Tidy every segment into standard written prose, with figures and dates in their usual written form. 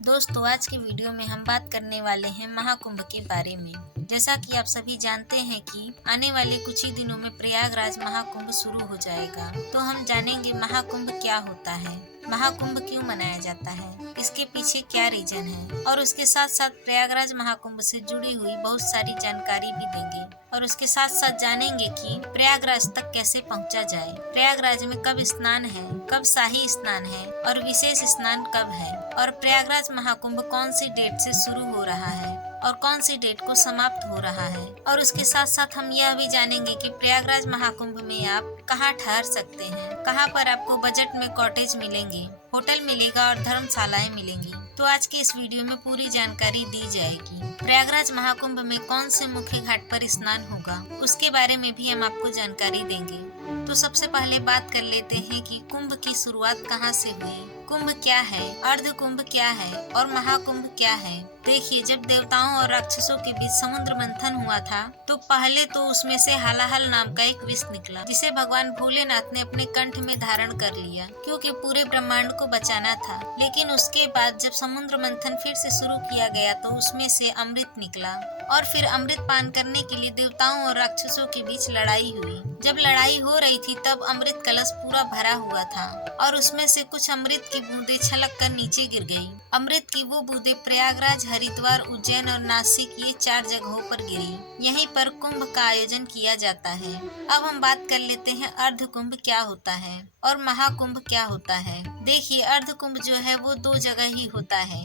दोस्तों, आज के वीडियो में हम बात करने वाले हैं महाकुंभ के बारे में। जैसा कि आप सभी जानते हैं कि आने वाले कुछ ही दिनों में प्रयागराज महाकुंभ शुरू हो जाएगा। तो हम जानेंगे महाकुंभ क्या होता है, महाकुंभ क्यों मनाया जाता है, इसके पीछे क्या रीजन है, और उसके साथ साथ प्रयागराज महाकुंभ से जुड़ी हुई बहुत सारी जानकारी भी देंगे। और उसके साथ साथ जानेंगे कि प्रयागराज तक कैसे पहुंचा जाए, प्रयागराज में कब स्नान है, कब शाही स्नान है और विशेष स्नान कब है, और प्रयागराज महाकुंभ कौन सी डेट से शुरू हो रहा है और कौन सी डेट को समाप्त हो रहा है। और उसके साथ साथ हम यह भी जानेंगे कि प्रयागराज महाकुंभ में आप कहाँ ठहर सकते हैं, कहाँ पर आपको बजट में कॉटेज मिलेंगे, होटल मिलेगा और धर्मशालाएं मिलेंगी। तो आज के इस वीडियो में पूरी जानकारी दी जाएगी। प्रयागराज महाकुंभ में कौन से मुख्य घाट पर स्नान होगा, उसके बारे में भी हम आपको जानकारी देंगे। तो सबसे पहले बात कर लेते हैं कि कुंभ की शुरुआत कहाँ से हुई, कुंभ क्या है, अर्ध कुंभ क्या है और महाकुंभ क्या है। देखिए, जब देवताओं और राक्षसों के बीच समुद्र मंथन हुआ था तो पहले तो उसमें से हलाहल नाम का एक विष निकला, जिसे भगवान भोलेनाथ ने अपने कंठ में धारण कर लिया क्योंकि पूरे ब्रह्मांड को बचाना था। लेकिन उसके बाद जब समुद्र मंथन फिर से शुरू किया गया तो उसमें से अमृत निकला और फिर अमृत पान करने के लिए देवताओं और राक्षसों के बीच लड़ाई हुई। जब लड़ाई हो रही थी तब अमृत कलश पूरा भरा हुआ था और उसमें से कुछ अमृत की बूंदें छलक कर नीचे गिर गई। अमृत की वो बूंदें प्रयागराज, हरिद्वार, उज्जैन और नासिक, ये 4 जगहों पर गिरी। यहीं पर कुंभ का आयोजन किया जाता है। अब हम बात कर लेते हैं अर्ध कुंभ क्या होता है और महाकुंभ क्या होता है। देखिए, अर्ध कुंभ जो है वो 2 जगह ही होता है,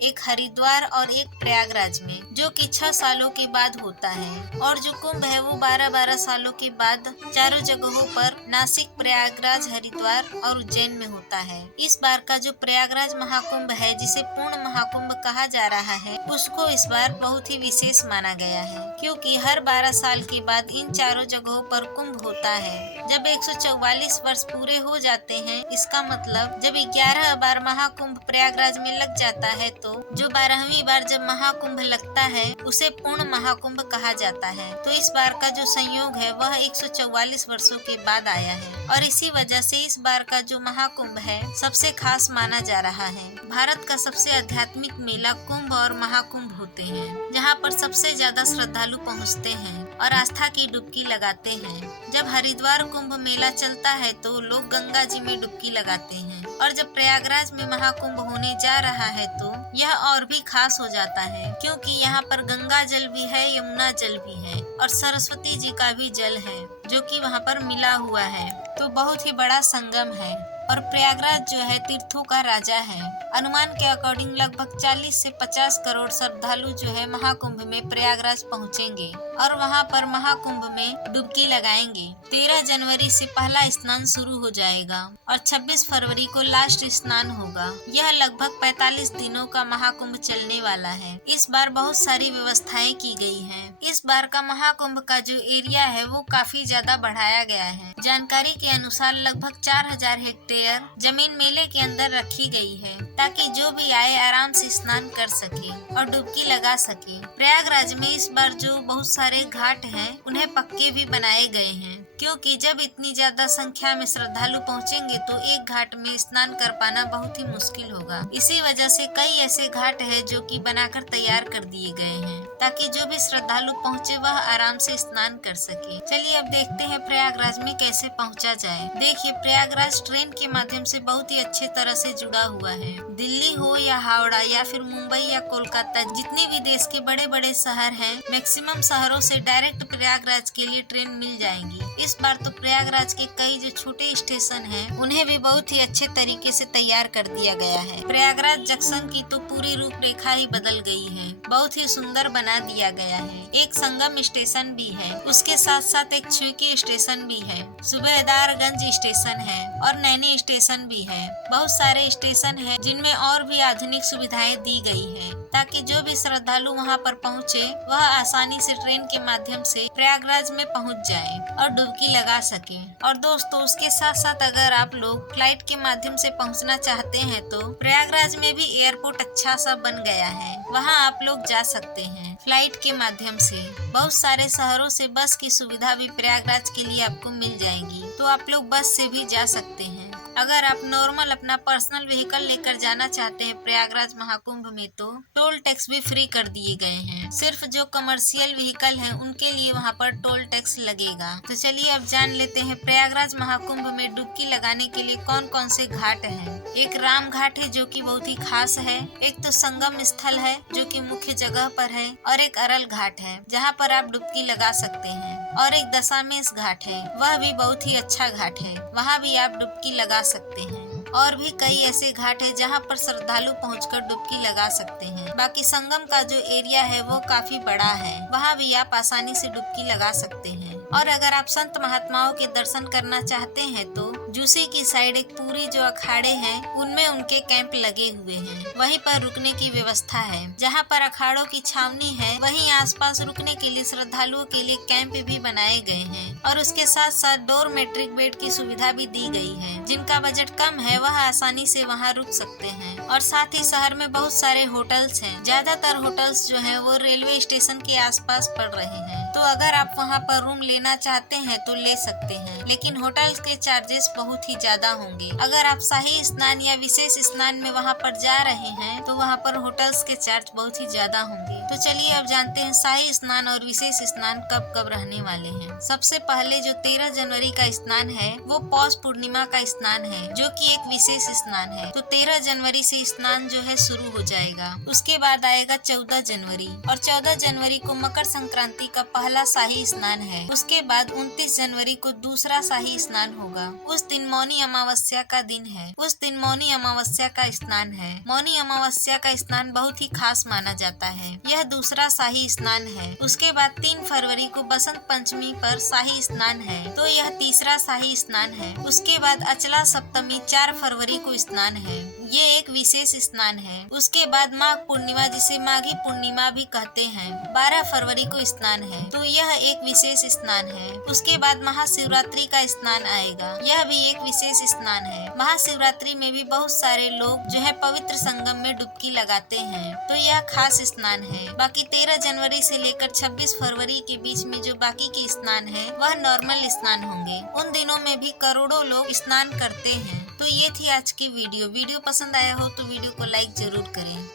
एक हरिद्वार और एक प्रयागराज में, जो कि 6 सालों के बाद होता है। और जो कुंभ है वो 12-12 सालों के बाद चारों जगहों पर नासिक, प्रयागराज, हरिद्वार और उज्जैन में होता है। इस बार का जो प्रयागराज महाकुंभ है, जिसे पूर्ण महाकुंभ कहा जा रहा है, उसको इस बार बहुत ही विशेष माना गया है क्योंकि हर 12 साल के बाद इन चारों जगहों पर कुंभ होता है। जब 144 वर्ष पूरे हो जाते हैं, इसका मतलब जब 11 बार महाकुंभ प्रयागराज में लग जाता है तो जो 12वीं बार जब महाकुंभ लगता है उसे पूर्ण महाकुंभ कहा जाता है। तो इस बार का जो संयोग है वह 144 वर्षों के बाद आया है और इसी वजह से इस बार का जो महाकुंभ है सबसे खास माना जा रहा है। भारत का सबसे आध्यात्मिक मेला कुंभ और महाकुंभ होते हैं, जहाँ पर सबसे ज्यादा श्रद्धालु पहुँचते हैं और आस्था की डुबकी लगाते हैं। जब हरिद्वार कुंभ मेला चलता है तो लोग गंगा जी में डुबकी लगाते हैं और जब प्रयागराज में महाकुंभ होने जा रहा है तो यह और भी खास हो जाता है क्योंकि यहाँ पर गंगा जल भी है, यमुना जल भी है और सरस्वती जी का भी जल है जो कि वहाँ पर मिला हुआ है। तो बहुत ही बड़ा संगम है और प्रयागराज जो है तीर्थों का राजा है। अनुमान के अकॉर्डिंग लगभग 40 से 50 करोड़ श्रद्धालु जो है महाकुंभ में प्रयागराज पहुँचेंगे और वहाँ पर महाकुंभ में डुबकी लगाएंगे। 13 जनवरी से पहला स्नान शुरू हो जाएगा और 26 फरवरी को लास्ट स्नान होगा। यह लगभग 45 दिनों का महाकुंभ चलने वाला है। इस बार बहुत सारी व्यवस्थाएं की गई हैं। इस बार का महाकुंभ का जो एरिया है वो काफी ज्यादा बढ़ाया गया है। जानकारी के अनुसार लगभग 4000 हेक्टेयर जमीन मेले के अंदर रखी गई है ताकि जो भी आए आराम से स्नान कर सके और डुबकी लगा सके। प्रयागराज में इस बार जो बहुत सारे घाट हैं उन्हें पक्के भी बनाए गए हैं क्योंकि जब इतनी ज्यादा संख्या में श्रद्धालु पहुंचेंगे तो एक घाट में स्नान कर पाना बहुत ही मुश्किल होगा। इसी वजह से कई ऐसे घाट हैं जो कि बनाकर तैयार कर दिए गए हैं ताकि जो भी श्रद्धालु पहुंचे वह आराम से स्नान कर सके। चलिए अब देखते हैं प्रयागराज में कैसे पहुंचा जाए। देखिए, प्रयागराज ट्रेन के माध्यम से बहुत ही अच्छे तरह से जुड़ा हुआ है। दिल्ली हो या हावड़ा या फिर मुंबई या कोलकाता, जितने भी देश के बड़े बड़े शहर हैं, मैक्सिमम शहरों से डायरेक्ट प्रयागराज के लिए ट्रेन मिल जाएंगी। इस बार तो प्रयागराज के कई जो छोटे स्टेशन हैं उन्हें भी बहुत ही अच्छे तरीके से तैयार कर दिया गया है। प्रयागराज जंक्शन की तो पूरी रूपरेखा ही बदल गई है, बहुत ही सुंदर बना दिया गया है। एक संगम स्टेशन भी है, उसके साथ साथ एक छुईकी स्टेशन भी है, सुबेदारगंज स्टेशन है और नैनी स्टेशन भी है। बहुत सारे स्टेशन हैं जिनमें और भी आधुनिक सुविधाएं दी गई हैं ताकि जो भी श्रद्धालु वहां पर पहुंचे वह आसानी से ट्रेन के माध्यम से प्रयागराज में पहुंच जाए और डुबकी लगा सके। और दोस्तों, उसके साथ साथ अगर आप लोग फ्लाइट के माध्यम से पहुंचना चाहते हैं तो प्रयागराज में भी एयरपोर्ट अच्छा सा बन गया है, वहां आप लोग जा सकते हैं फ्लाइट के माध्यम से। बहुत सारे शहरों से बस की सुविधा भी प्रयागराज के लिए आपको मिल जाएगी, तो आप लोग बस से भी जा सकते हैं। अगर आप नॉर्मल अपना पर्सनल व्हीकल लेकर जाना चाहते हैं प्रयागराज महाकुंभ में, तो टोल टैक्स भी फ्री कर दिए गए हैं। सिर्फ जो कमर्शियल व्हीकल हैं उनके लिए वहां पर टोल टैक्स लगेगा। तो चलिए अब जान लेते हैं प्रयागराज महाकुंभ में डुबकी लगाने के लिए कौन कौन से घाट हैं। एक राम घाट है जो कि बहुत ही खास है, एक तो संगम स्थल है जो कि मुख्य जगह पर है, और एक अरल घाट है जहाँ पर आप डुबकी लगा सकते हैं, और एक दशामेश घाट है, वह भी बहुत ही अच्छा घाट है, वहाँ भी आप डुबकी लगा सकते हैं। और भी कई ऐसे घाट है जहाँ पर श्रद्धालु पहुंचकर डुबकी लगा सकते हैं। बाकी संगम का जो एरिया है वो काफी बड़ा है, वहाँ भी आप आसानी से डुबकी लगा सकते हैं। और अगर आप संत महात्माओं के दर्शन करना चाहते हैं तो जूसी की साइड एक पूरी जो अखाड़े हैं उनमें उनके कैंप लगे हुए हैं, वहीं पर रुकने की व्यवस्था है। जहाँ पर अखाड़ों की छावनी है वहीं आसपास रुकने के लिए श्रद्धालुओं के लिए कैंप भी बनाए गए हैं, और उसके साथ साथ डोरमेट्रिक बेड की सुविधा भी दी गई है। जिनका बजट कम है वह आसानी से वहाँ रुक सकते हैं। और साथ ही शहर में बहुत सारे होटल्स हैं, ज्यादातर होटल्स जो हैं वो रेलवे स्टेशन के आसपास पड़ रहे हैं। तो अगर आप वहाँ पर रूम लेना चाहते हैं तो ले सकते हैं, लेकिन होटल्स के चार्जेस बहुत ही ज्यादा होंगे। अगर आप शाही स्नान या विशेष स्नान में वहाँ पर जा रहे हैं तो वहाँ पर होटल्स के चार्ज बहुत ही ज्यादा होंगे। तो चलिए अब जानते हैं शाही स्नान और विशेष स्नान कब कब रहने वाले हैं। सबसे पहले जो 13 जनवरी का स्नान है वो पौष पूर्णिमा का स्नान है, जो कि एक विशेष स्नान है। तो 13 जनवरी से स्नान जो है शुरू हो जाएगा। उसके बाद आएगा 14 जनवरी, और 14 जनवरी को मकर संक्रांति का पहला शाही स्नान है। उसके बाद 29 जनवरी को दूसरा शाही स्नान होगा। उस दिन मौनी अमावस्या का दिन है, उस दिन मौनी अमावस्या का स्नान है। मौनी अमावस्या का स्नान बहुत ही खास माना जाता है, यह दूसरा शाही स्नान है। उसके बाद 3 फरवरी को बसंत पंचमी पर शाही स्नान है, तो यह तीसरा शाही स्नान है। उसके बाद अचला सप्तमी 4 फरवरी को स्नान है, ये एक विशेष स्नान है। उसके बाद माघ पूर्णिमा जिसे माघी पूर्णिमा भी कहते हैं 12 फरवरी को स्नान है, तो यह एक विशेष स्नान है। उसके बाद महाशिवरात्रि का स्नान आएगा, यह भी एक विशेष स्नान है। महाशिवरात्रि में भी बहुत सारे लोग जो है पवित्र संगम में डुबकी लगाते हैं, तो यह खास स्नान है। बाकी 13 जनवरी से लेकर 26 फरवरी के बीच में जो बाकी के स्नान है वह नॉर्मल स्नान होंगे। उन दिनों में भी करोड़ों लोग स्नान करते हैं। तो ये थी आज की वीडियो पसंद आया हो तो वीडियो को लाइक जरूर करें।